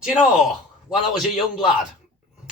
Do you know, when I was a young lad,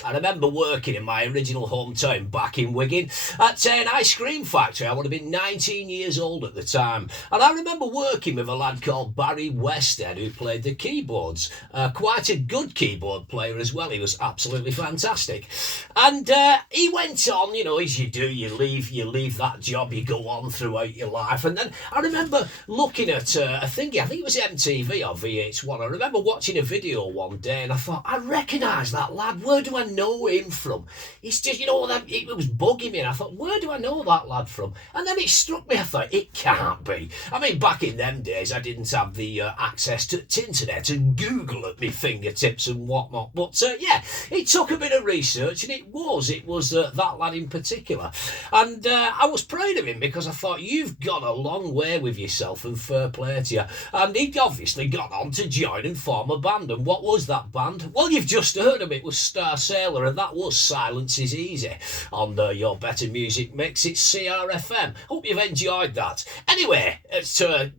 I remember working in my original hometown back in Wigan at an ice cream factory. I would have been 19 years old at the time. And I remember working with a lad called Barry Westhead who played the keyboards. Quite a good keyboard player as well. He was absolutely fantastic. And he went on, as you do, you leave that job, you go on throughout your life. And then I remember looking at a thing, I think it was MTV or VH1. I remember watching a video one day and I thought, I recognise that lad. Where do I know him from? It's just, that it was bugging me, and I thought, where do I know that lad from? And then it struck me, I thought, it can't be. I mean, back in them days, I didn't have the access to the internet and Google at my fingertips and whatnot. But yeah, it took a bit of research, and it was that lad in particular. And I was proud of him because I thought, you've gone a long way with yourself, and fair play to you. And he'd obviously gone on to join and form a band. And what was that band? Well, you've just heard of it. It was Starsailor, and that was Silence is Easy on your Better Music Mix. It's CRFM. Hope you've enjoyed that. Anyway,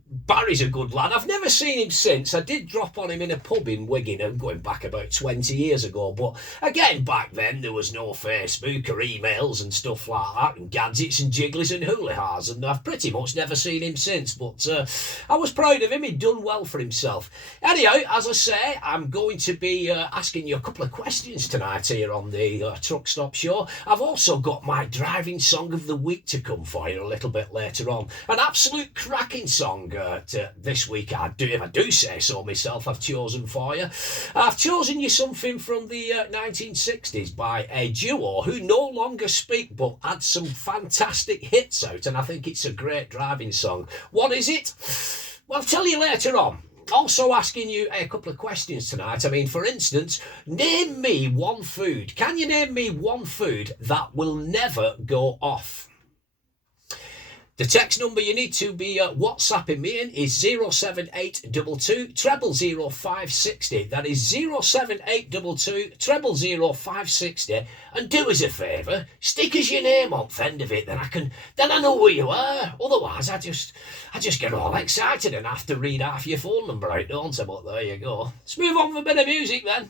Barry's a good lad. I've never seen him since. I did drop on him in a pub in Wigan, and going back about 20 years ago. But again, back then there was no Facebook or emails and stuff like that, and gadgets and jigglies and hula-ha's, and I've pretty much never seen him since. But I was proud of him. He'd done well for himself. Anyhow, as I say, I'm going to be asking you a couple of questions tonight here on the Truck Stop Show. I've also got my driving song of the week to come for you a little bit later on. An absolute cracking song this week, if I do say so myself, I've chosen for you. I've chosen you something from the 1960s by a duo who no longer speak but had some fantastic hits out, and I think it's a great driving song. What is it? Well, I'll tell you later on. Also asking you a couple of questions tonight. I mean, for instance, name me one food. Can you name me one food that will never go off? The text number you need to be WhatsApping me in is 07822 000560. That is 07822 000560. And do us a favour, stick us your name on the end of it, then I know who you are. Otherwise, I just get all excited and have to read half your phone number out, don't I? But there you go. Let's move on with a bit of music then.